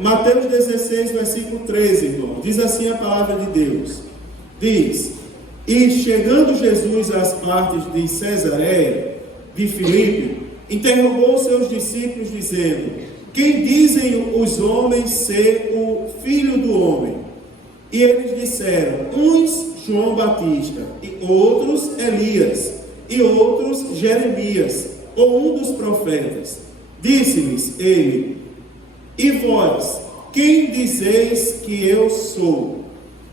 Mateus 16, versículo 13, irmão. Diz assim a palavra de Deus. Diz: e chegando Jesus às partes de Cesareia de Filipe, interrogou seus discípulos, dizendo: quem dizem os homens ser o Filho do Homem? E eles disseram: uns João Batista, e outros Elias, e outros Jeremias, ou um dos profetas. Disse-lhes ele: e vós, quem dizeis que eu sou?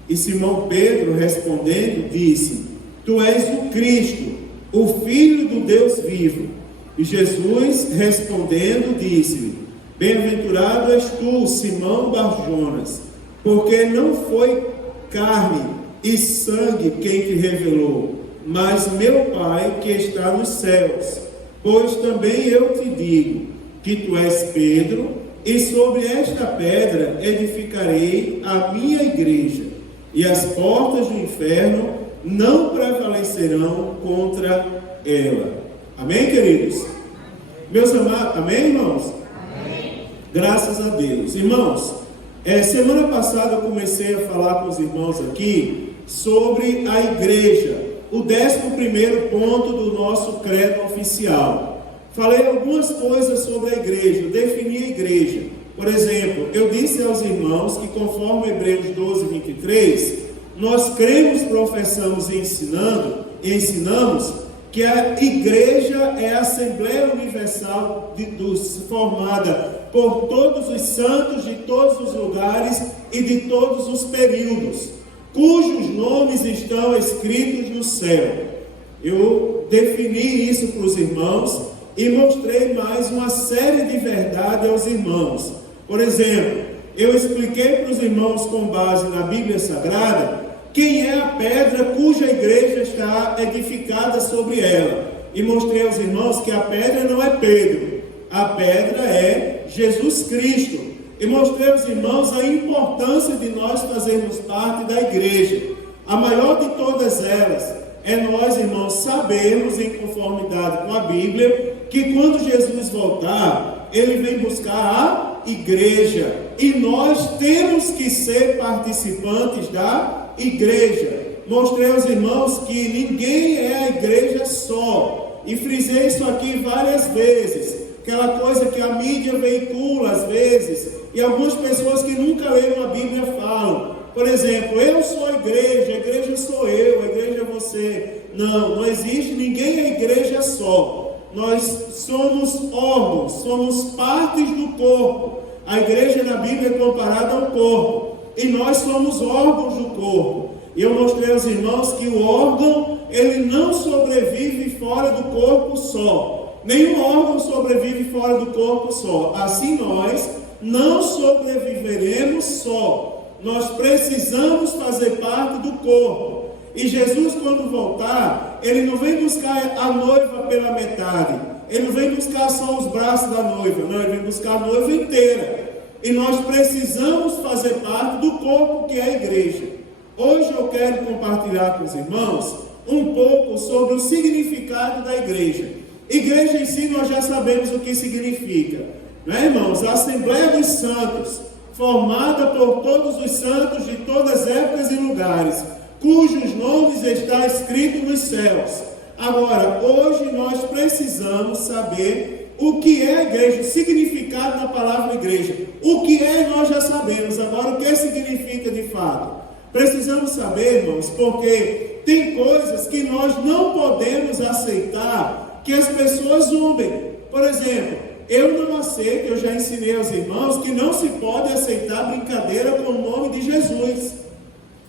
E Simão Pedro, respondendo, disse: tu és o Cristo, o Filho do Deus vivo. E Jesus, respondendo, disse-lhe: bem-aventurado és tu, Simão Bar-Jonas, porque não foi carne e sangue quem te revelou, mas meu Pai que está nos céus. Pois também eu te digo que tu és Pedro, e sobre esta pedra edificarei a minha igreja, e as portas do inferno não prevalecerão contra ela. Amém, queridos? Meus amados, amém, irmãos? Amém. Graças a Deus. Irmãos, semana passada eu comecei a falar com os irmãos aqui sobre a igreja, o 11º ponto do nosso credo oficial. Falei algumas coisas sobre a igreja, eu defini a igreja. Por exemplo, eu disse aos irmãos que, conforme Hebreus 12, 23, nós cremos, professamos e ensinamos que a igreja é a Assembleia Universal formada por todos os santos de todos os lugares e de todos os períodos, cujos nomes estão escritos no céu. Eu defini isso para os irmãos e mostrei mais uma série de verdades aos irmãos. Por exemplo, eu expliquei para os irmãos, com base na Bíblia Sagrada, quem é a pedra cuja igreja está edificada sobre ela. E mostrei aos irmãos que a pedra não é Pedro, a pedra é Jesus Cristo. E mostrei aos irmãos a importância de nós fazermos parte da igreja. A maior de todas elas é nós, irmãos, sabermos, em conformidade com a Bíblia, que quando Jesus voltar, ele vem buscar a igreja. E nós temos que ser participantes da igreja. Mostrei aos irmãos que ninguém é a igreja só. E frisei isso aqui várias vezes. Aquela coisa que a mídia veicula às vezes, e algumas pessoas que nunca leram a Bíblia falam. Por exemplo, eu sou a igreja sou eu, a igreja é você. Não existe, ninguém é igreja só. Nós somos órgãos, somos partes do corpo. A igreja na Bíblia é comparada ao corpo, e nós somos órgãos do corpo. E eu mostrei aos irmãos que o órgão, ele não sobrevive fora do corpo só. Nenhum órgão sobrevive fora do corpo só. Assim nós não sobreviveremos só. Nós precisamos fazer parte do corpo. E Jesus, quando voltar, ele não vem buscar a noiva pela metade. Ele não vem buscar só os braços da noiva. Não, ele vem buscar a noiva inteira. E nós precisamos fazer parte do corpo que é a igreja. Hoje eu quero compartilhar com os irmãos um pouco sobre o significado da igreja. Igreja em si nós já sabemos o que significa, não é, irmãos? A Assembleia dos Santos, formada por todos os santos de todas as épocas e lugares, cujos nomes estão escritos nos céus. Agora, hoje nós precisamos saber o que é a igreja, o significado da palavra igreja. O que é nós já sabemos, agora o que significa de fato? Precisamos saber, irmãos, porque tem coisas que nós não podemos aceitar que as pessoas zombem. Por exemplo, eu não aceito, eu já ensinei aos irmãos que não se pode aceitar brincadeira com o nome de Jesus.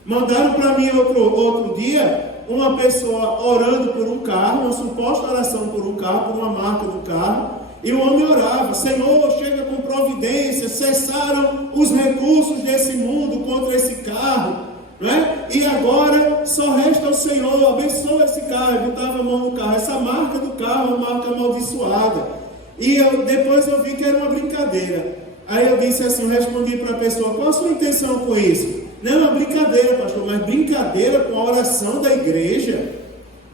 Mandaram para mim outro dia uma pessoa orando por um carro, uma suposta oração por um carro, por uma marca do carro, e o homem orava: Senhor, chega com providência, cessaram os recursos desse mundo contra esse carro, não é? E agora só resta o Senhor, abençoa esse carro. Eu botava a mão no carro, essa marca do carro é uma marca amaldiçoada. E depois eu vi que era uma brincadeira. Aí eu disse assim, eu respondi para a pessoa: qual a sua intenção com isso? Não é uma brincadeira, pastor, mas brincadeira com a oração da igreja.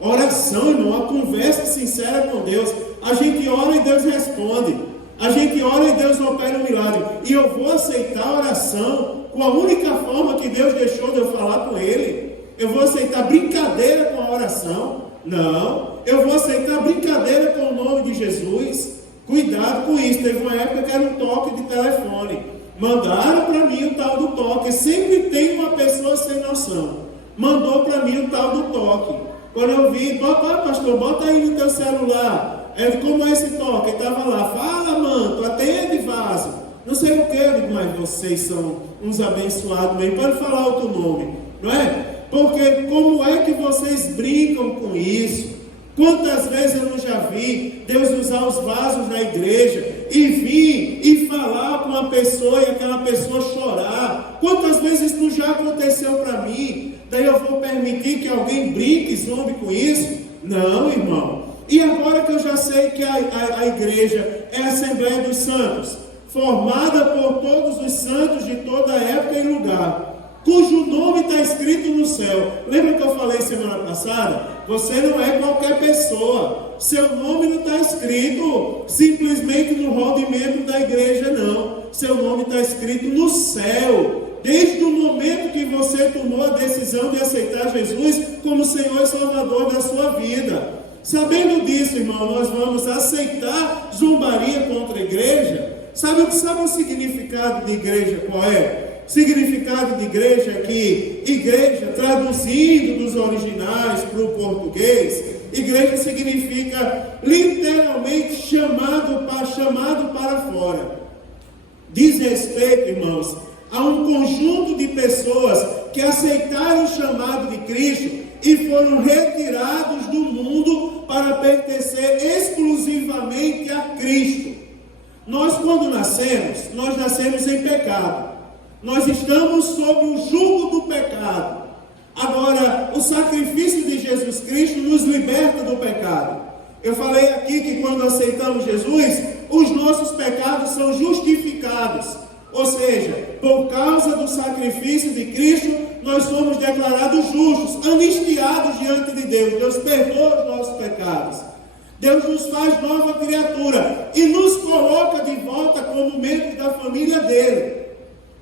Oração, irmão, uma conversa sincera com Deus. A gente ora e Deus responde. A gente ora e Deus opera um milagre. E eu vou aceitar a oração com a única forma que Deus deixou de eu falar com Ele? Eu vou aceitar brincadeira com a oração? Não. Eu vou aceitar brincadeira com o nome de Jesus? Cuidado com isso. Teve uma época que era um toque de telefone. Mandaram para mim o tal do toque. Sempre tem uma pessoa sem noção. Mandou para mim o tal do toque. Quando eu vi, pastor, bota aí no teu celular. Como é esse toque? Ele estava lá, fala, manto, atende, vaso. Não sei o que, eu digo, mas vocês são uns abençoados mesmo. Pode falar outro nome, não é? Porque como é que vocês brincam com isso? Quantas vezes eu não já vi Deus usar os vasos na igreja e vir e falar com uma pessoa e aquela pessoa chorar? Quantas vezes isso não já aconteceu para mim? Daí eu vou permitir que alguém brinque e zombe com isso? Não, irmão. E agora que eu já sei que a igreja é a Assembleia dos Santos, formada por todos os santos de toda época e lugar, cujo nome está escrito no céu. Lembra que eu falei semana passada? Você não é qualquer pessoa. Seu nome não está escrito simplesmente no rol de membro da igreja, não. Seu nome está escrito no céu. Desde o momento que você tomou a decisão de aceitar Jesus como Senhor e Salvador da sua vida. Sabendo disso, irmão, nós vamos aceitar zombaria contra a igreja? Sabe o significado de igreja qual é? Significado de igreja é que igreja, traduzindo dos originais para o português, igreja significa literalmente chamado para fora. Diz respeito, irmãos, a um conjunto de pessoas que aceitaram o chamado de Cristo e foram retirados do mundo para pertencer exclusivamente a Cristo. Nós, quando nascemos, nós nascemos em pecado. Nós estamos sob o jugo do pecado. Agora, o sacrifício de Jesus Cristo nos liberta do pecado. Eu falei aqui que quando aceitamos Jesus, os nossos pecados são justificados. Ou seja, por causa do sacrifício de Cristo, nós somos declarados justos, anistiados diante de Deus. Deus perdoa os nossos pecados. Deus nos faz nova criatura e nos coloca de volta como membro da família dele.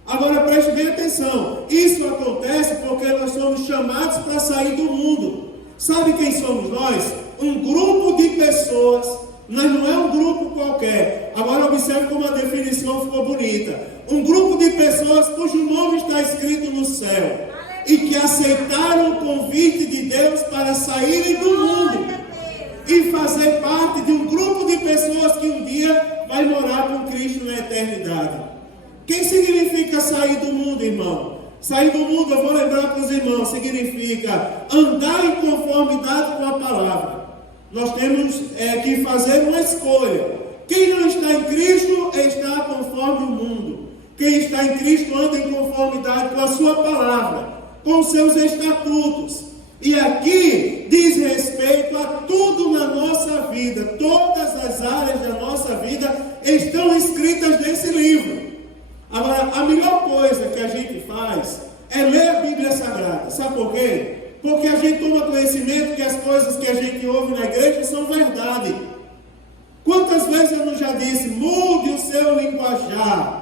Agora preste bem atenção. Isso acontece porque nós somos chamados para sair do mundo. Sabe quem somos nós? Um grupo de pessoas. Mas não é um grupo qualquer. Agora observe como a definição ficou bonita. Um grupo de pessoas cujo nome está escrito no céu e que aceitaram o convite de Deus para saírem do mundo e fazer parte de um grupo de pessoas que um dia vai morar com Cristo na eternidade. Quem significa sair do mundo, irmão? Sair do mundo, eu vou lembrar para os irmãos, significa andar em conformidade com a palavra. Nós temos que fazer uma escolha. Quem não está em Cristo está conforme o mundo. Quem está em Cristo anda em conformidade com a sua palavra, com os seus estatutos. E aqui diz respeito a tudo na nossa vida. Todas as áreas da nossa vida estão escritas nesse livro. Agora, a melhor coisa que a gente faz é ler a Bíblia Sagrada. Sabe por quê? Porque a gente toma conhecimento que as coisas que a gente ouve na igreja são verdade. Quantas vezes eu não já disse, mude o seu linguajar.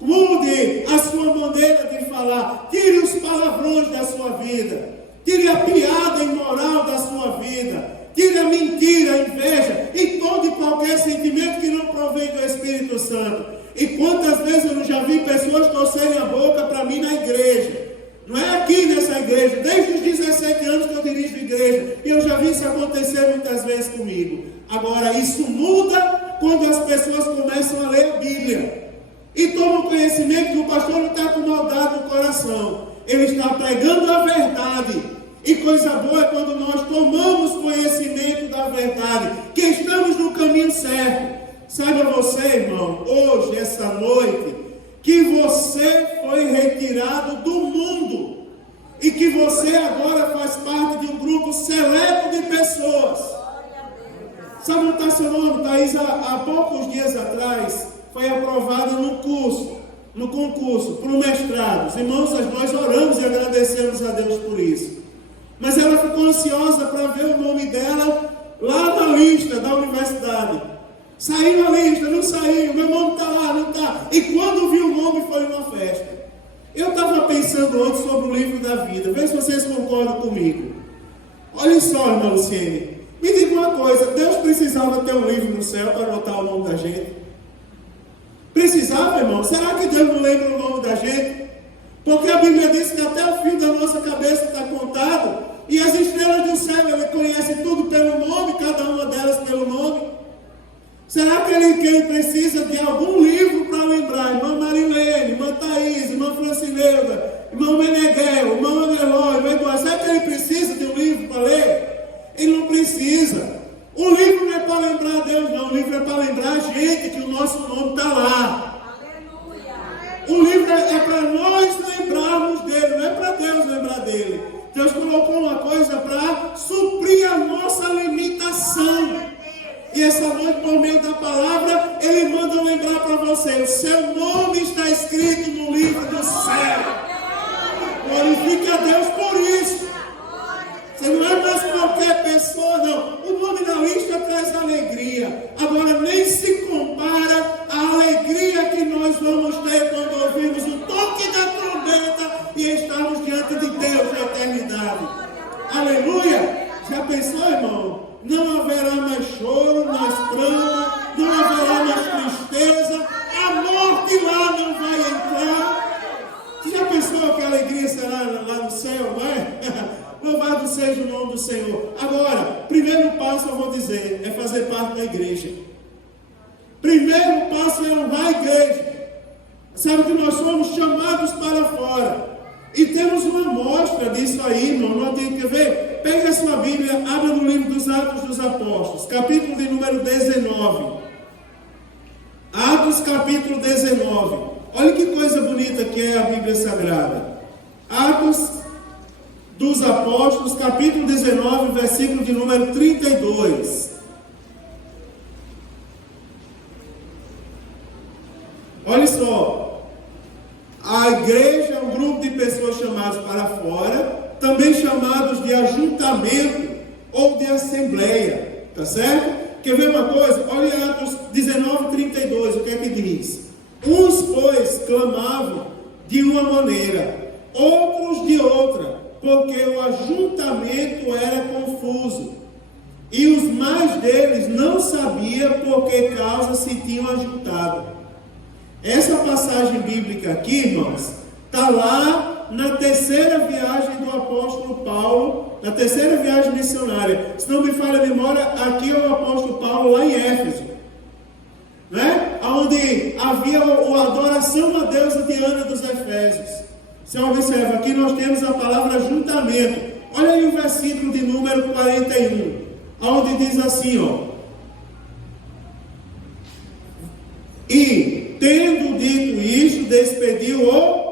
Mude a sua maneira de falar. Tire os palavrões da sua vida. Tire a piada imoral da sua vida. Tire a mentira, a inveja e todo e qualquer sentimento que não provém do Espírito Santo. E quantas vezes eu não já vi pessoas torcerem a boca para mim na igreja. Não é aqui nessa igreja. Desde os 17 anos que eu dirijo igreja. E eu já vi isso acontecer muitas vezes comigo. Agora, isso muda quando as pessoas começam a ler a Bíblia. E tomam conhecimento que o pastor não está com maldade no coração. Ele está pregando a verdade. E coisa boa é quando nós tomamos conhecimento da verdade, que estamos no caminho certo. Saiba você, irmão, hoje, essa noite, que você foi retirado do mundo. E que você agora faz parte de um grupo seleto de pessoas. Sabe onde está seu nome? Thaís, há poucos dias atrás, foi aprovada no concurso, para o mestrado. Os irmãos, nós oramos e agradecemos a Deus por isso. Mas ela ficou ansiosa para ver o nome dela lá na lista da universidade. Saiu a lista, não saiu, meu nome está lá, não está. E quando viu o nome, foi uma festa. Eu estava pensando ontem sobre o livro da vida. Vê se vocês concordam comigo. Olha só, irmã Luciene. Me diga uma coisa. Deus precisava ter um livro no céu para anotar o nome da gente? Precisava, irmão? Será que Deus não lembra o nome da gente? Porque a Bíblia diz que até o fio da nossa cabeça está contado. E as estrelas do céu, Ele conhece tudo pelo nome, cada uma delas pelo nome. Será que ele precisa de algum livro para lembrar? Irmã Marilene, irmã Thaís, irmã Francileuda, irmão Meneghel, irmão Aneló, irmão Eduardo. Será que ele precisa de um livro para ler? Ele não precisa. O livro não é para lembrar Deus, não. O livro é para lembrar a gente que o nosso nome está lá. Aleluia. O livro é para nós lembrarmos dele, não é para Deus lembrar dele. Deus colocou uma coisa para suprir a nossa limitação. E essa noite, por meio da palavra, Ele manda lembrar para você: o seu nome está escrito no livro do céu. Glorifique a Deus por isso. Você não é mais qualquer pessoa, não. O nome na lista traz alegria. Agora, nem se compara à alegria que nós vamos ter quando ouvimos o toque da trombeta e estamos diante de Deus na eternidade. Aleluia! Já pensou, irmão? Não haverá mais choro, mais pranto, não haverá mais tristeza, a morte lá não vai entrar. Você já pensou que a alegria será lá no céu, não é? Louvado seja o nome do Senhor. Agora, primeiro passo eu vou dizer, é fazer parte da igreja. Primeiro passo é honrar a igreja. Sabe que nós somos chamados para fora. E temos uma amostra disso aí, irmão. Não tem que ver. Pega a sua Bíblia, abra no livro dos Atos dos Apóstolos, capítulo de número 19. Atos, capítulo 19. Olha que coisa bonita que é a Bíblia Sagrada. Atos dos Apóstolos, capítulo 19, versículo de número 32. Olha só. A igreja é um grupo de pessoas chamadas para fora, também chamados de ajuntamento ou de assembleia, tá certo? Quer ver uma coisa? Olha Atos 19, 32, o que é que diz? Uns, pois, clamavam de uma maneira, outros de outra, porque o ajuntamento era confuso, e os mais deles não sabiam por que causa se tinham ajuntado. Essa passagem bíblica aqui, irmãos, está lá na terceira viagem do apóstolo Paulo, na terceira viagem missionária. Se não me falha a memória, aqui é o apóstolo Paulo lá em Éfeso, né? Onde havia a adoração a deusa Diana dos Efésios. Você observa, aqui nós temos a palavra ajuntamento. Olha aí o versículo de número 41, onde diz assim, ó. E, tendo dito isto, despediu o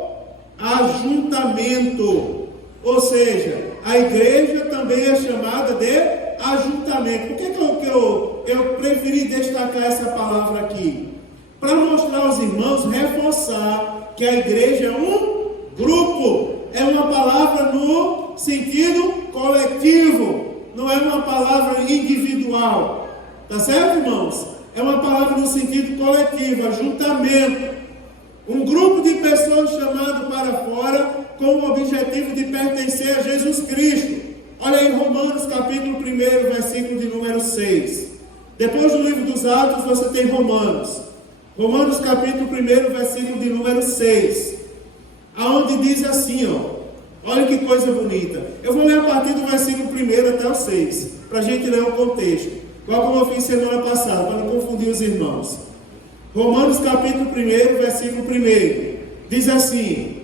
ajuntamento. Ou seja, a igreja também é chamada de ajuntamento. Por que eu preferi destacar essa palavra aqui? Para mostrar aos irmãos, reforçar que a igreja é um grupo. É uma palavra no sentido coletivo, não é uma palavra individual. Tá certo, irmãos? É uma palavra no sentido coletivo, ajuntamento. Um grupo de pessoas chamado para fora com o objetivo de pertencer a Jesus Cristo. Olha aí Romanos capítulo 1, versículo de número 6. Depois do livro dos Atos você tem Romanos. Romanos capítulo 1, versículo de número 6. Aonde diz assim, ó. Olha que coisa bonita. Eu vou ler a partir do versículo 1 até o 6. Para a gente ler o contexto. Igual como eu fiz semana passada, para não confundir os irmãos. Romanos capítulo 1, versículo 1. Diz assim: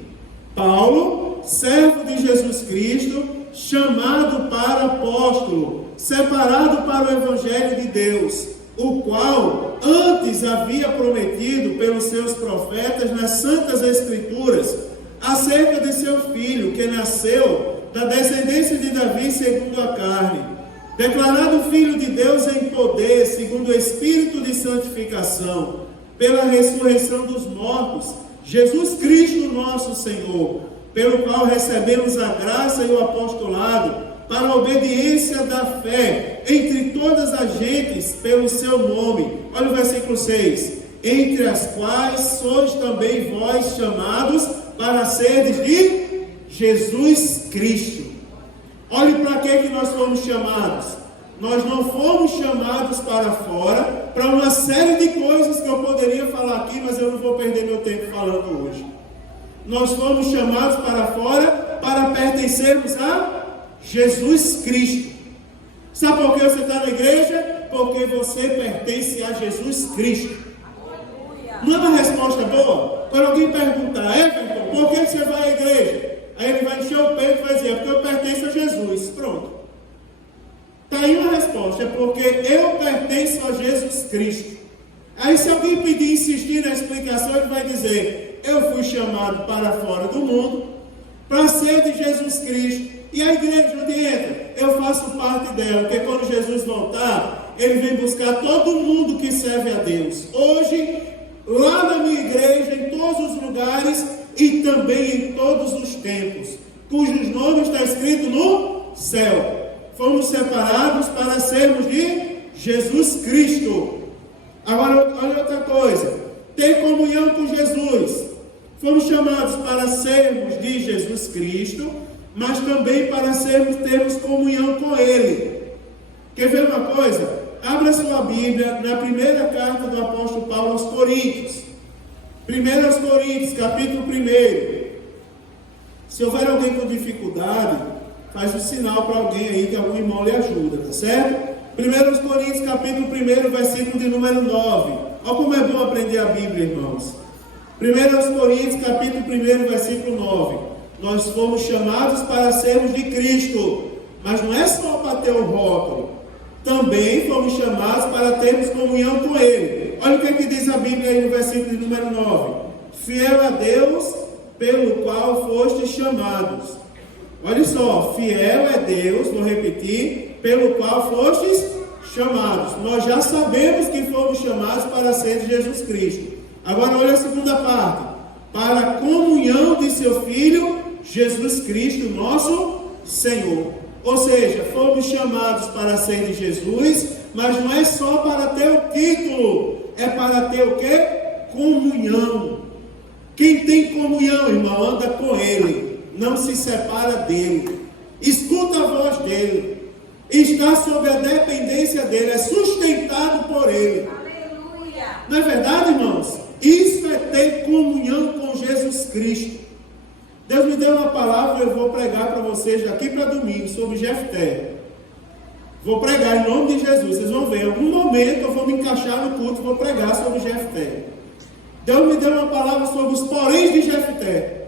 Paulo, servo de Jesus Cristo, chamado para apóstolo, separado para o evangelho de Deus, o qual antes havia prometido pelos seus profetas nas santas escrituras, acerca de seu filho, que nasceu da descendência de Davi segundo a carne, declarado Filho de Deus em poder, segundo o Espírito de santificação, pela ressurreição dos mortos, Jesus Cristo nosso Senhor, pelo qual recebemos a graça e o apostolado, para a obediência da fé entre todas as gentes pelo seu nome. Olha o versículo 6. Entre as quais sois também vós chamados para seres de Jesus Cristo. Olhe para que nós fomos chamados. Nós não fomos chamados para fora, para uma série de coisas que eu poderia falar aqui, mas eu não vou perder meu tempo falando hoje. Nós fomos chamados para fora para pertencermos a Jesus Cristo. Sabe por que você está na igreja? Porque você pertence a Jesus Cristo. Não é uma resposta boa? Quando alguém perguntar, Everton, por que você vai à igreja? Aí ele vai encher o peito e vai dizer, é porque eu pertenço a Jesus. Pronto. Está aí uma resposta, é porque eu pertenço a Jesus Cristo. Aí se alguém pedir, insistir na explicação, ele vai dizer, eu fui chamado para fora do mundo, para ser de Jesus Cristo. E a igreja onde entra? Eu faço parte dela, porque quando Jesus voltar, ele vem buscar todo mundo que serve a Deus. Hoje, lá na minha igreja, em todos os lugares e também em todos os tempos, cujos nomes está escrito no céu. Fomos separados para sermos de Jesus Cristo. Agora, olha outra coisa. Ter comunhão com Jesus. Fomos chamados para sermos de Jesus Cristo, mas também para termos comunhão com Ele. Quer ver uma coisa? Abra sua Bíblia na primeira carta do apóstolo Paulo aos Coríntios. 1 Coríntios, capítulo 1. Se houver alguém com dificuldade, faz um sinal para alguém aí que algum irmão lhe ajuda, tá certo? 1 Coríntios, capítulo 1, versículo de número 9. Olha como é bom aprender a Bíblia, irmãos. 1 Coríntios, capítulo 1, versículo 9. Nós fomos chamados para sermos de Cristo, mas não é só para ter o rótulo. Também fomos chamados para termos comunhão com Ele. Olha o que, que diz a Bíblia aí no versículo de número 9. Fiel a Deus, pelo qual fostes chamados. Olha só, fiel é Deus, vou repetir, pelo qual fostes chamados. Nós já sabemos que fomos chamados para ser de Jesus Cristo. Agora olha a segunda parte. Para a comunhão de seu Filho, Jesus Cristo, nosso Senhor. Ou seja, fomos chamados para ser de Jesus, mas não é só para ter o título, é para ter o quê? Comunhão. Quem tem comunhão, irmão, anda com Ele, não se separa dele, escuta a voz dele, está sob a dependência dele, é sustentado por Ele. Aleluia. Não é verdade, irmãos? Isso é ter comunhão com Jesus Cristo. Deus me deu uma palavra, eu vou pregar para vocês daqui para domingo sobre Jefté. Vou pregar em nome de Jesus. Vocês vão ver, em algum momento eu vou me encaixar no culto e vou pregar sobre Jefté. Deus me deu uma palavra sobre os poréns de Jefté.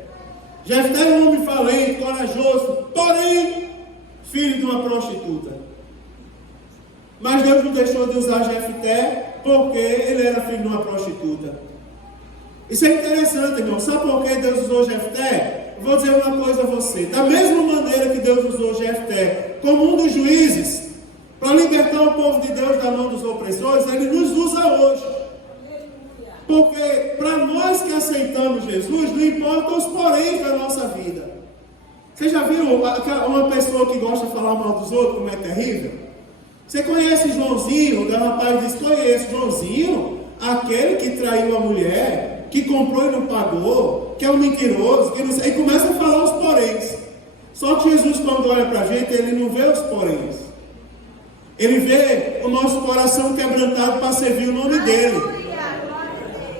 Jefté é um homem valente, corajoso, porém filho de uma prostituta. Mas Deus não deixou de usar Jefté porque ele era filho de uma prostituta. Isso é interessante, irmão. Sabe por que Deus usou Jefté? Vou dizer uma coisa a você. Da mesma maneira que Deus usou Jefté como um dos juízes para libertar o povo de Deus da mão dos opressores, Ele nos usa hoje. Porque para nós que aceitamos Jesus, não importa os poréns da nossa vida. Você já viu uma pessoa que gosta de falar mal dos outros, como é terrível? Você conhece Joãozinho? O rapaz diz, conheço Joãozinho, aquele que traiu a mulher, que comprou e não pagou, que é um mentiroso, que não sei, e começa a falar os poréns. Só que Jesus, quando olha para a gente, Ele não vê os poréns. Ele vê o nosso coração quebrantado para servir o nome dEle.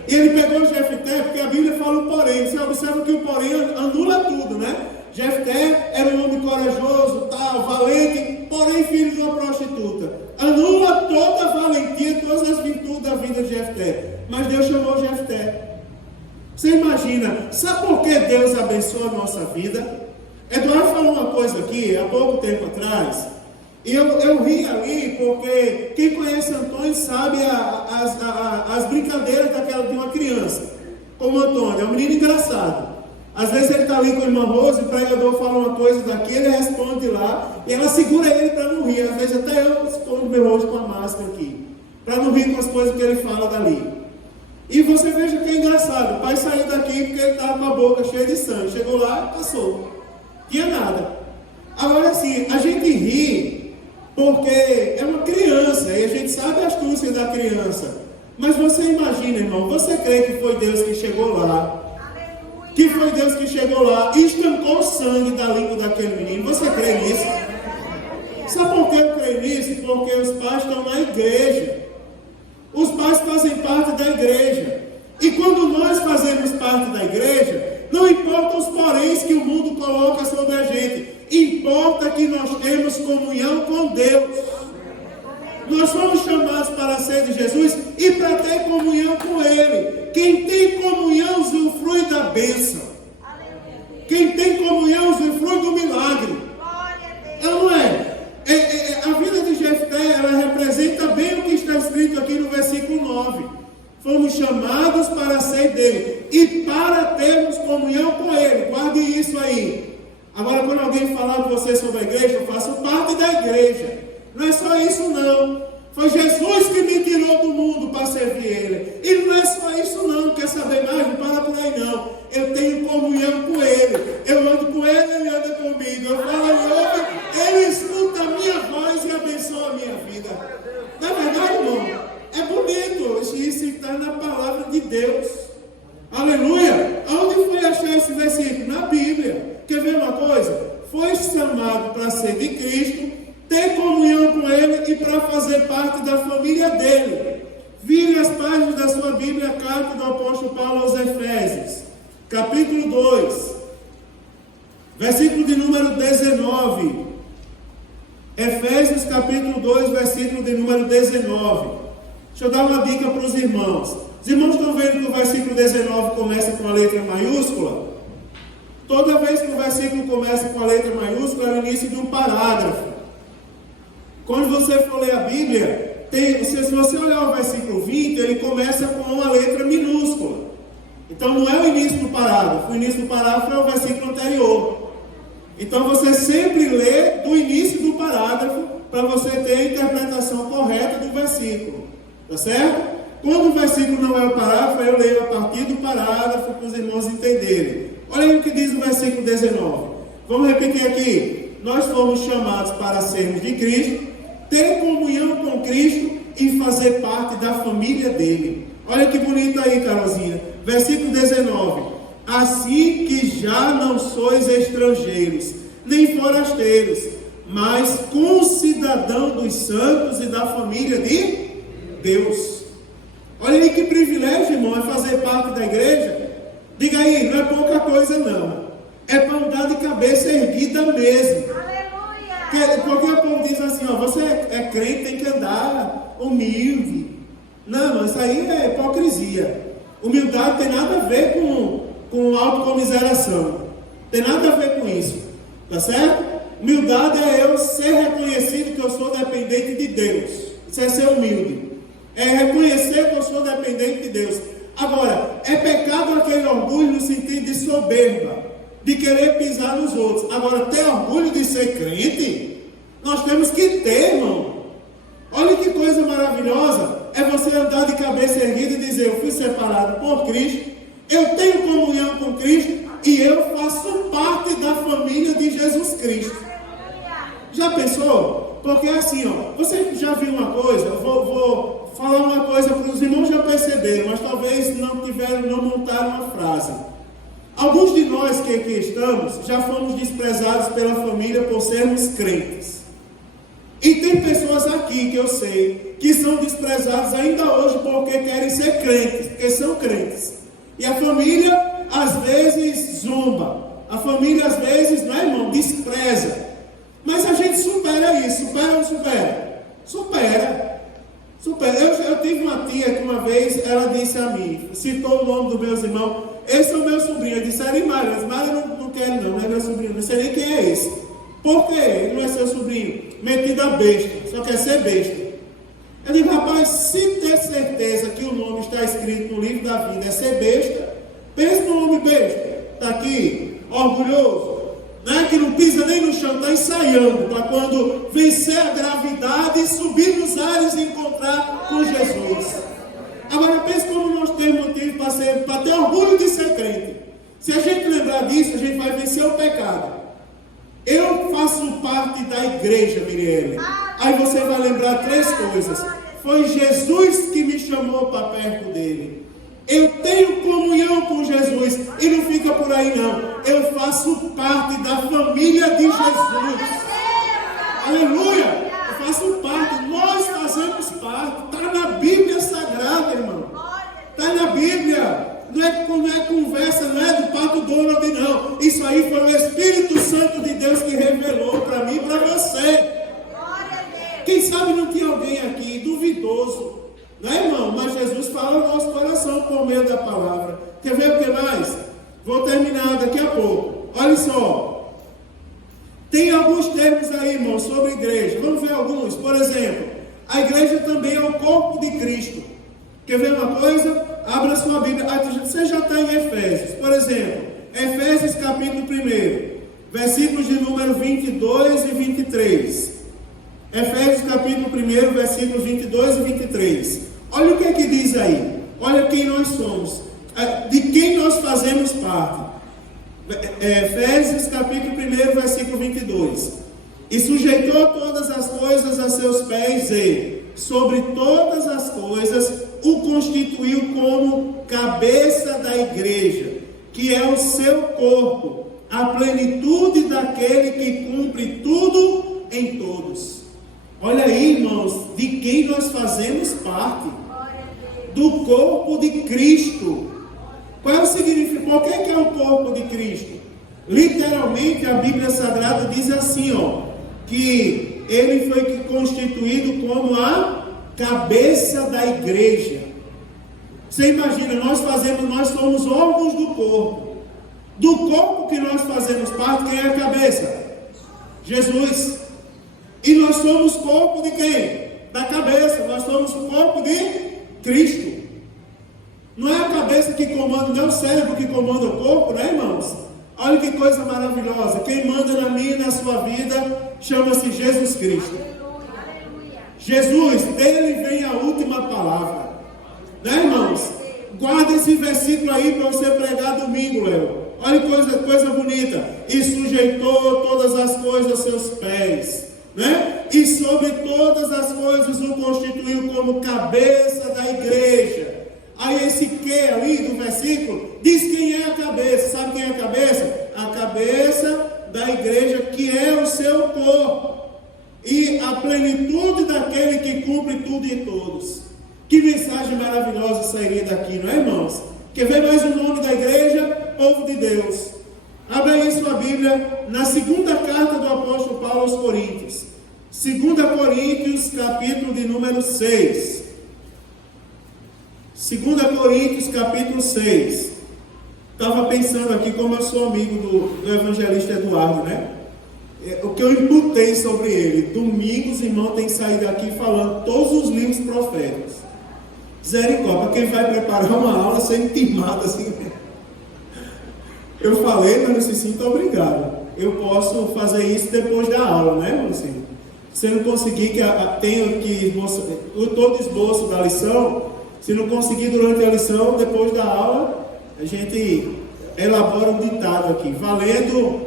E Ele pegou Jefté, porque a Bíblia fala o porém. Você observa que o porém anula tudo, né? Jefté era um homem corajoso, tal, valente, porém filho de uma prostituta. Anula toda a valentia, todas as virtudes da vida de Jefté. Mas Deus chamou Jefté. Você imagina, sabe por que Deus abençoa a nossa vida? Eduardo falou uma coisa aqui, há pouco tempo atrás, e eu ri ali, porque quem conhece Antônio sabe as brincadeiras de uma criança, como Antônio, é um menino engraçado. Às vezes ele está ali com a irmã Rosa, o pregador fala uma coisa daqui, ele responde lá, e ela segura ele para não rir. Às vezes até eu escondo meu rosto com a máscara aqui, para não rir com as coisas que ele fala dali. E você veja que é engraçado, o pai saiu daqui porque ele estava com a boca cheia de sangue, chegou lá e passou, tinha nada. Agora assim, a gente ri porque é uma criança e a gente sabe a astúcia da criança. Mas você imagina, irmão, você crê que foi Deus que chegou lá? Que foi Deus que chegou lá e estancou o sangue da língua daquele menino? Você crê nisso? Sabe por que eu creio nisso? Porque os pais estão na igreja. Os pais fazem parte da igreja. E quando nós fazemos parte da igreja, não importa os poréns que o mundo coloca sobre a gente, importa que nós temos comunhão com Deus. Nós fomos chamados para ser de Jesus e para ter comunhão com Ele. Quem tem comunhão usufrui da bênção. Quem tem comunhão usufrui do milagre. Não é? A vida de Jefté, ela representa bem o que está escrito aqui no versículo 9. Fomos chamados para ser dele e para termos comunhão com ele. Guarde isso aí. Agora, quando alguém falar com você sobre a igreja, eu faço parte da igreja. Não é só isso não. Foi Jesus que me tirou do mundo para servir Ele. E não é só isso não. Quer saber mais? Não para por aí não. Eu tenho comunhão com Ele. Eu ando com Ele, Ele anda comigo. Eu falo, Ele ouve, Ele escuta a minha voz e abençoa a minha vida. Não é verdade, irmão? É bonito. Isso está na palavra de Deus. Aleluia. Aonde foi achar esse versículo? Na Bíblia. Quer ver uma coisa? Foi chamado para ser de Cristo, ter comunhão com Ele e para fazer parte da família dele. Vire as páginas da sua Bíblia, a carta do apóstolo Paulo aos Efésios, capítulo 2, versículo de número 19. Efésios capítulo 2, versículo de número 19. Deixa eu dar uma dica para os irmãos. Os irmãos estão vendo que o versículo 19 começa com a letra maiúscula? Toda vez que o versículo começa com a letra maiúscula, é o início de um parágrafo. Quando você for ler a Bíblia, se você olhar o versículo 20, ele começa com uma letra minúscula. Então não é o início do parágrafo. O início do parágrafo é o versículo anterior. Então você sempre lê do início do parágrafo para você ter a interpretação correta do versículo. Tá certo? Quando o versículo não é o parágrafo, eu leio a partir do parágrafo para os irmãos entenderem. Olha aí o que diz o versículo 19. Vamos repetir aqui. Nós fomos chamados para sermos de Cristo, ter comunhão com Cristo e fazer parte da família dele. Olha que bonito aí, Carolzinha. Versículo 19. Assim que já não sois estrangeiros, nem forasteiros, mas concidadão dos santos e da família de Deus. Olha aí que privilégio, irmão, é fazer parte da igreja. Diga aí, não é pouca coisa não. É para andar de cabeça erguida mesmo. Porque o povo diz assim, ó, você é crente, tem que andar humilde. Não, mas isso aí é hipocrisia. Humildade tem nada a ver com autocomiseração. Tem nada a ver com isso. Tá certo? Humildade é eu ser reconhecido que eu sou dependente de Deus. Isso é ser humilde. É reconhecer que eu sou dependente de Deus. Agora, é pecado aquele orgulho no sentido de soberba, de querer pisar nos outros. Agora, ter orgulho de ser crente, nós temos que ter, irmão. Olha que coisa maravilhosa. É você andar de cabeça erguida e dizer, eu fui separado por Cristo, eu tenho comunhão com Cristo e eu faço parte da família de Jesus Cristo. Já pensou? Porque assim, ó, você já viu uma coisa, eu vou falar uma coisa para os irmãos já perceberam, mas talvez não montaram uma frase. Alguns de nós que aqui estamos, já fomos desprezados pela família por sermos crentes. E tem pessoas aqui que eu sei, que são desprezados ainda hoje porque querem ser crentes, porque são crentes. E a família, às vezes, zomba. A família, às vezes, não é, irmão, despreza. Mas a gente supera isso, supera ou não supera? Supera. Eu tive uma tia que uma vez, ela disse a mim, citou o nome dos meus irmãos, esse é o meu sobrinho. Eu disse, era Mário, mas Mário não quer não é meu sobrinho, não sei nem quem é esse. Por quê? Ele não é seu sobrinho. Metido a besta, só quer ser besta. Eu digo, rapaz, se ter certeza que o nome está escrito no livro da vida é ser besta, pense no nome besta. Está aqui, orgulhoso, né? Que não pisa nem no chão, está ensaiando para quando vencer a gravidade e subir nos ares e encontrar com Jesus. Agora pense como nós temos motivo para ter orgulho de ser crente. Se a gente lembrar disso, a gente vai vencer o pecado. Eu faço parte da igreja, Mirielle. Aí você vai lembrar 3 coisas. Foi Jesus que me chamou para perto dele. Eu tenho comunhão com Jesus. E não fica por aí não. Eu faço parte da família de Jesus. Aleluia! Eu faço parte. Nós fazemos parte. Está na Bíblia Sagrada, irmão. Está na Bíblia. Não é conversa, não é do Pato Donald, não. Isso aí foi o Espírito Santo de Deus que revelou para mim e para você. Quem sabe não tinha alguém aqui duvidoso, não é, irmão? Mas Jesus fala no nosso coração por meio da palavra. Quer ver o que mais? Vou terminar daqui a pouco. Olha só. Tem alguns termos aí, irmão, sobre igreja. Vamos ver alguns. Por exemplo, a igreja também é o corpo de Cristo. Quer ver uma coisa? Abra sua Bíblia. Você já está em Efésios. Por exemplo, Efésios capítulo 1, versículos de número 22 e 23. Efésios capítulo 1, versículos 22 e 23. Olha o que é que diz aí. Olha quem nós somos. De quem nós fazemos parte. Efésios capítulo 1, versículo 22. E sujeitou todas as coisas a seus pés e, sobre todas as coisas, o constituiu como cabeça da igreja, que é o seu corpo, a plenitude daquele que cumpre tudo em todos. Olha aí, irmãos, de quem nós fazemos parte? Do corpo de Cristo. Qual é o significado? Por que é o corpo de Cristo? Literalmente a Bíblia Sagrada diz assim, que ele foi constituído como a cabeça da igreja. Você imagina, nós somos órgãos do corpo. Do corpo que nós fazemos parte, quem é a cabeça? Jesus. E nós somos corpo de quem? Da cabeça. Nós somos o corpo de Cristo. Não é a cabeça que comanda, não é o cérebro que comanda o corpo, né, irmãos? Olha que coisa maravilhosa. Quem manda na minha e na sua vida chama-se Jesus Cristo. Jesus, dele vem a última palavra. Né, irmãos? Guarda esse versículo aí para você pregar domingo, Léo. Olha que coisa bonita. E sujeitou todas as coisas a seus pés. Né? E sobre todas as coisas o constituiu como cabeça da igreja. Aí esse que ali do versículo diz quem é a cabeça. Sabe quem é a cabeça? A cabeça da igreja, que é o seu corpo. E a plenitude daquele que cumpre tudo em todos. Que mensagem maravilhosa sairia daqui, não é, irmãos? Quer ver mais o nome da igreja? Povo de Deus. Abra aí sua Bíblia na segunda carta do apóstolo Paulo aos Coríntios. 2 Coríntios, capítulo de número 6. 2 Coríntios, capítulo 6. Estava pensando aqui, como eu sou amigo do evangelista Eduardo, né? O que eu imputei sobre ele. Domingo os irmãos têm que sair daqui falando todos os livros proféticos. Misericórdia, quem vai preparar uma aula sendo intimado assim. Eu falei, mas disse, muito obrigado. Eu posso fazer isso depois da aula, né, Luciano? Se eu não conseguir, tenho que todo esboço da lição, se não conseguir durante a lição, depois da aula, a gente elabora um ditado aqui, valendo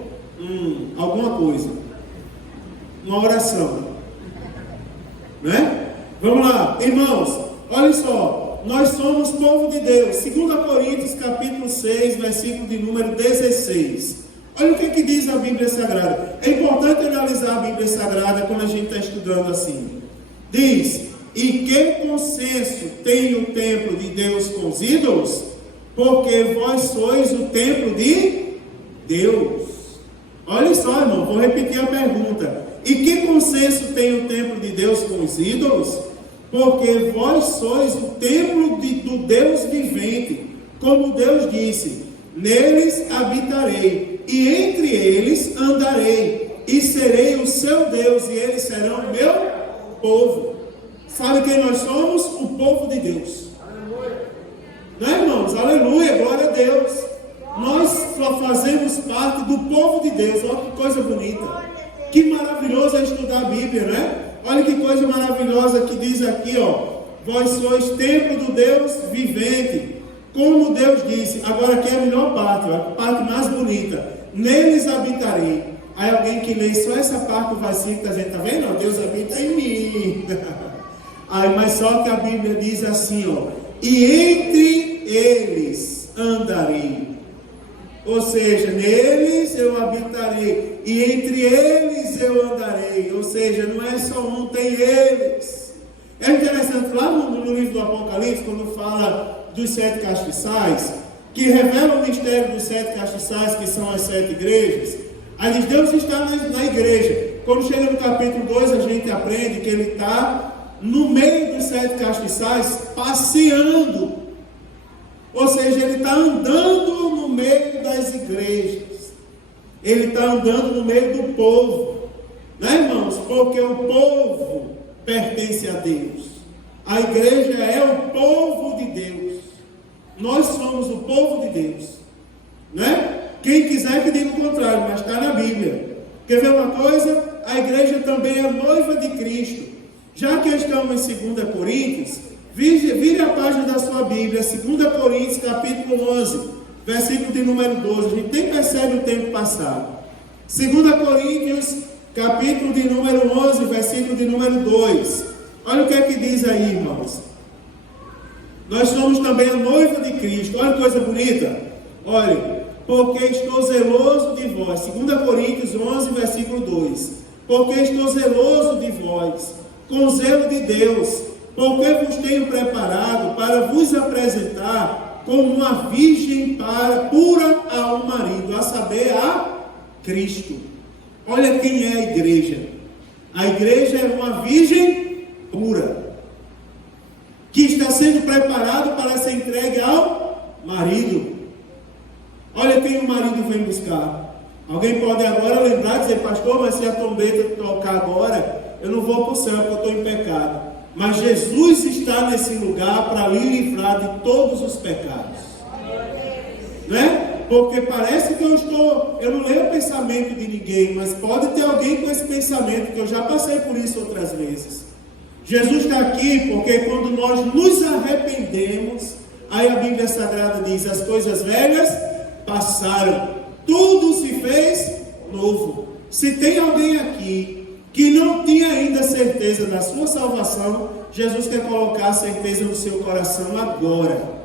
alguma coisa, uma oração, né? Vamos lá, irmãos, olha só, nós somos povo de Deus. 2 Coríntios capítulo 6, versículo de número 16. Olha o que diz a Bíblia Sagrada. É importante analisar a Bíblia Sagrada quando a gente está estudando assim. Diz, e que consenso tem o templo de Deus com os ídolos? Porque vós sois o templo de Deus. Olha só, irmão, vou repetir a pergunta. E que consenso tem o templo de Deus com os ídolos? Porque vós sois o templo do Deus vivente. Como Deus disse, neles habitarei, e entre eles andarei, e serei o seu Deus, e eles serão o meu povo. Sabe quem nós somos? O povo de Deus. Não é, irmãos? Aleluia, glória a Deus. Nós só fazemos parte do povo de Deus. Olha que coisa bonita. Que maravilhoso é estudar a Bíblia, né? Olha que coisa maravilhosa que diz aqui, vós sois templo do Deus vivente, como Deus disse. Agora aqui é a melhor parte, a parte mais bonita. Neles habitarei. Aí alguém que lê só essa parte do versículo está dizendo, está vendo? Deus habita em mim. Aí, mas só que a Bíblia diz assim, ó, e entre eles andarei. Ou seja, neles eu habitarei, e entre eles eu andarei. Ou seja, não é só um, tem eles. É interessante, lá no livro do Apocalipse, quando fala dos 7 castiçais, que revela o mistério dos 7 castiçais, que são as 7 igrejas. Aí diz, Deus está na igreja. Quando chega no capítulo 2, a gente aprende que Ele está no meio dos 7 castiçais, passeando. Ou seja, Ele está andando no meio das igrejas. Ele está andando no meio do povo. Né, irmãos? Porque o povo pertence a Deus. A igreja é o povo de Deus. Nós somos o povo de Deus. Né? Quem quiser que diga o contrário, mas está na Bíblia. Quer ver uma coisa? A igreja também é noiva de Cristo. Já que estamos em 2 Coríntios, vire a página da sua Bíblia, 2 Coríntios, capítulo 11, versículo de número 12. A gente nem percebe o tempo passado. 2 Coríntios, capítulo de número 11, versículo de número 2. Olha o que é que diz aí, irmãos. Nós somos também a noiva de Cristo. Olha que coisa bonita. Olha, porque estou zeloso de vós. 2 Coríntios 11, versículo 2. Porque estou zeloso de vós, com zelo de Deus, porque vos tenho preparado para vos apresentar como uma virgem pura ao marido, a saber, a Cristo. Olha quem é a igreja. A igreja é uma virgem pura, que está sendo preparado para ser entregue ao marido. Olha quem o marido vem buscar. Alguém pode agora lembrar e dizer, pastor, mas se a trombeta tocar agora, eu não vou para o céu porque eu estou em pecado. Mas Jesus está nesse lugar para lhe livrar de todos os pecados. Né? Porque parece que eu não leio o pensamento de ninguém, mas pode ter alguém com esse pensamento, que eu já passei por isso outras vezes. Jesus está aqui porque quando nós nos arrependemos, aí a Bíblia Sagrada diz, as coisas velhas passaram, tudo se fez novo. Se tem alguém aqui que não tinha ainda certeza da sua salvação, Jesus quer colocar a certeza no seu coração agora.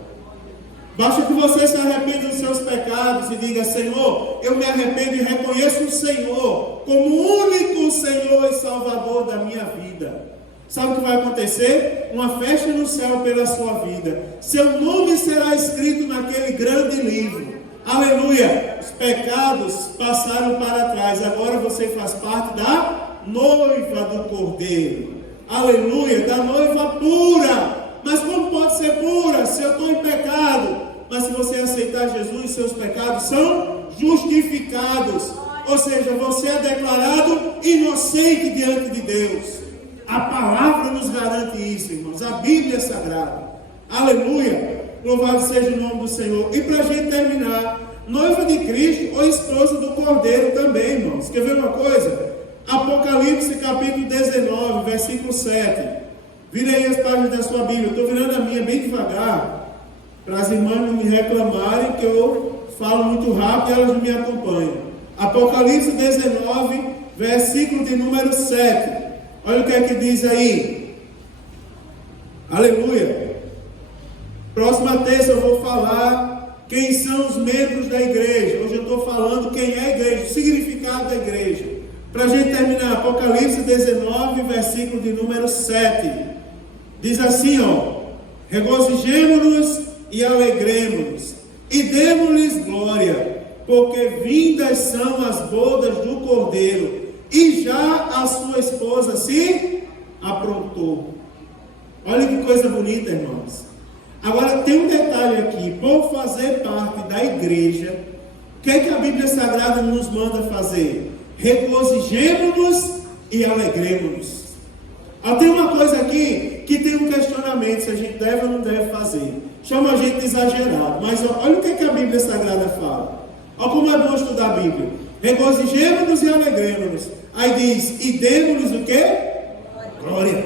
Basta que você se arrependa dos seus pecados e diga, Senhor, eu me arrependo e reconheço o Senhor como o único Senhor e Salvador da minha vida. Sabe o que vai acontecer? Uma festa no céu pela sua vida. Seu nome será escrito naquele grande livro. Aleluia! Os pecados passaram para trás. Agora você faz parte da noiva do Cordeiro. Aleluia! Da noiva pura. Mas como pode ser pura se eu estou em pecado? Mas se você aceitar Jesus, seus pecados são justificados. Ou seja, você é declarado inocente diante de Deus. A palavra nos garante isso, irmãos. A Bíblia é sagrada. Aleluia! Louvado seja o nome do Senhor. E para a gente terminar, noiva de Cristo ou esposa do Cordeiro também, irmãos. Quer ver uma coisa? Apocalipse capítulo 19, versículo 7. Vira aí as páginas da sua Bíblia. Estou virando a minha bem devagar, para as irmãs não me reclamarem que eu falo muito rápido e elas não me acompanham. Apocalipse 19, versículo de número 7. Olha o que é que diz aí. Aleluia. Próxima terça eu vou falar quem são os membros da igreja. Hoje eu estou falando quem é a igreja, o significado da igreja. Para a gente terminar, Apocalipse 19, versículo de número 7. Diz assim, ó. Regozijemo-nos e alegremo-nos e demos-lhes glória, porque vindas são as bodas do Cordeiro, e já a sua esposa se aprontou. Olha que coisa bonita, irmãos. Agora tem um detalhe aqui. Por fazer parte da igreja, o que é que a Bíblia Sagrada nos manda fazer? Regozijemo-nos e alegremos-nos. Tem uma coisa aqui que tem um questionamento, se a gente deve ou não deve fazer. Chama a gente de exagerado, mas olha o que é que a Bíblia Sagrada fala. Olha como é bom estudar a Bíblia. Regozijemo-nos e alegremos-nos. Aí diz, e demos-nos o quê? Glória.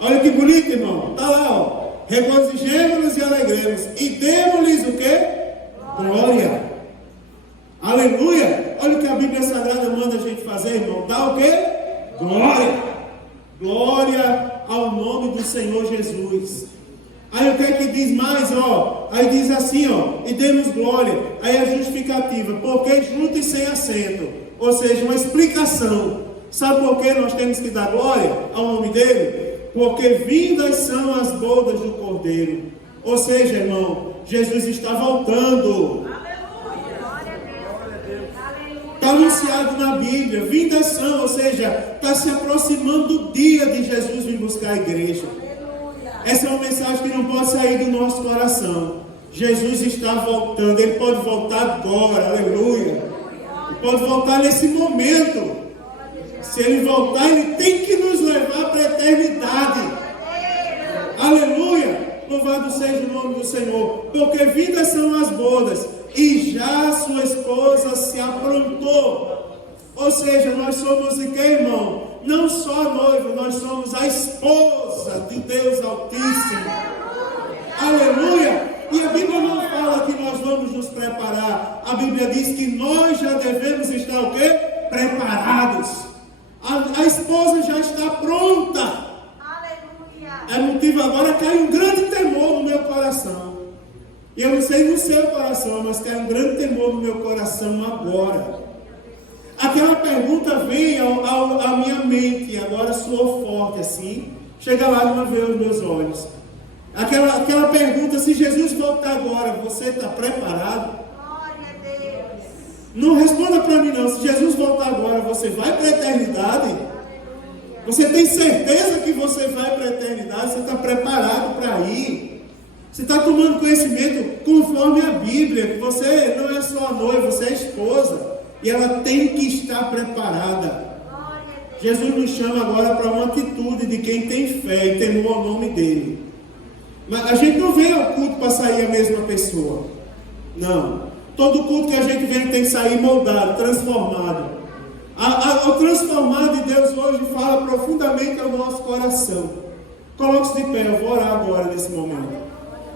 Olha que bonito, irmão. Está lá, ó. Regozijemo-nos e alegremos. E demos-lhes o quê? Glória. Aleluia. Olha o que a Bíblia Sagrada manda a gente fazer, irmão. Dá o quê? Glória. Glória ao nome do Senhor Jesus. Aí o que é que diz mais, ó? Aí diz assim, ó, e demos glória. Aí a justificativa, porque junto e sem acento. Ou seja, uma explicação. Sabe por que nós temos que dar glória ao nome dele? Porque vindas são as bodas do Cordeiro. Ou seja, irmão, Jesus está voltando. Está anunciado na Bíblia, vindas são, ou seja, está se aproximando do dia de Jesus vir buscar a igreja. Essa é uma mensagem que não pode sair do nosso coração. Jesus está voltando, Ele pode voltar agora, aleluia. Ele pode voltar nesse momento. Se Ele voltar, Ele tem que nos levar para a eternidade. Aleluia. Louvado seja o nome do Senhor. Porque vindas são as bodas, e já sua esposa se aprontou. Ou seja, nós somos de quem, irmão? Não só a noiva, nós somos a esposa de Deus Altíssimo. Aleluia! E a Bíblia não fala que nós vamos nos preparar. A Bíblia diz que nós já devemos estar o quê? Preparados. A esposa já está pronta. Aleluia! É motivo agora que cai um grande temor no meu coração. E eu não sei no seu coração, mas cai um grande temor no meu coração agora. Aquela pergunta vem à minha mente, e agora soou forte assim, chega lá de uma vez aos meus olhos. Aquela pergunta, se Jesus voltar agora, você está preparado? Glória a Deus. Não responda para mim não, se Jesus voltar agora, você vai para a eternidade? Você tem certeza que você vai para a eternidade? Você está preparado para ir? Você está tomando conhecimento conforme a Bíblia, que você não é só a noiva, você é a esposa. E ela tem que estar preparada. Jesus nos chama agora para uma atitude de quem tem fé e temor ao nome dele. Mas a gente não vem ao culto para sair a mesma pessoa. Não. Todo culto que a gente vem tem que sair moldado, transformado. O transformado de Deus hoje fala profundamente ao nosso coração. Coloque-se de pé, eu vou orar agora nesse momento.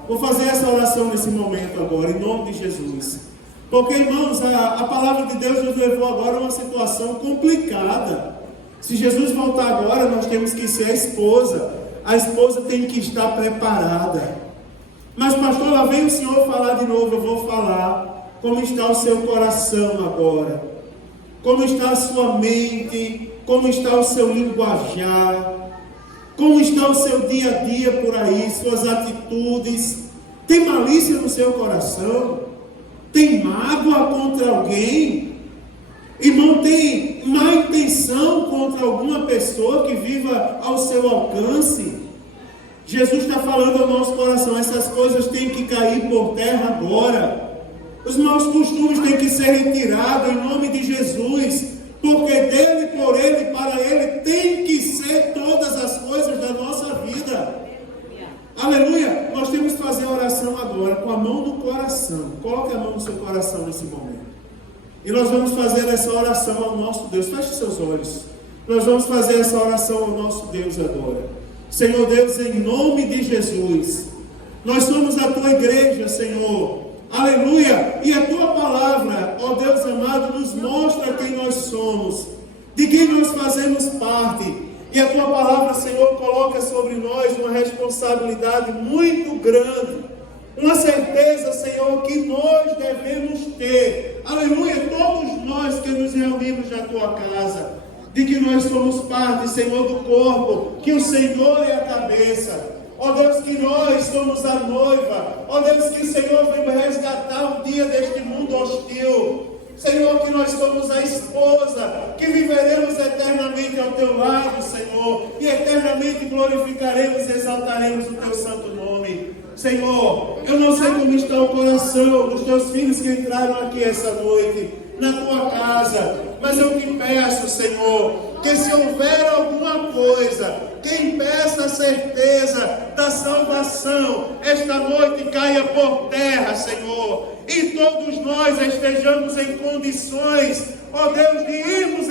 Vou fazer essa oração nesse momento agora, em nome de Jesus. Porque, irmãos, a palavra de Deus nos levou agora a uma situação complicada. Se Jesus voltar agora, nós temos que ser a esposa. A esposa tem que estar preparada. Mas, pastor, lá vem o Senhor falar de novo. Eu vou falar como está o seu coração agora. Como está a sua mente. Como está o seu linguajar. Como está o seu dia a dia por aí. Suas atitudes. Tem malícia no seu coração? Tem mágoa contra alguém? Irmão, tem má intenção contra alguma pessoa que viva ao seu alcance? Jesus está falando ao nosso coração, essas coisas têm que cair por terra agora. Os maus costumes têm que ser retirados em nome de Jesus, porque dele, por ele, para ele, tem que ser todas as coisas da nossa vida. Aleluia! Nós temos que fazer a oração agora com a mão do coração. Coloque a mão no seu coração nesse momento. E nós vamos fazer essa oração ao nosso Deus. Feche seus olhos. Nós vamos fazer essa oração ao nosso Deus agora. Senhor Deus, em nome de Jesus, nós somos a tua igreja, Senhor. Aleluia! E a tua palavra, ó Deus amado, nos mostra quem nós somos, de quem nós fazemos parte. E a tua palavra, Senhor, coloca sobre nós uma responsabilidade muito grande. Uma certeza, Senhor, que nós devemos ter. Aleluia, todos nós que nos reunimos na tua casa. De que nós somos parte, Senhor, do corpo. Que o Senhor é a cabeça. Ó Deus, que nós somos a noiva. Ó Deus, que o Senhor vem resgatar um dia deste mundo hostil. Senhor, que nós somos a esposa, que viveremos eternamente ao teu lado, Senhor, e eternamente glorificaremos e exaltaremos o teu santo nome. Senhor, eu não sei como está o coração dos teus filhos que entraram aqui essa noite, na tua casa, mas eu te peço, Senhor, que se houver alguma coisa que impeça a certeza da salvação, esta noite caia por terra, Senhor, e todos nós estejamos em condições, ó Deus, de irmos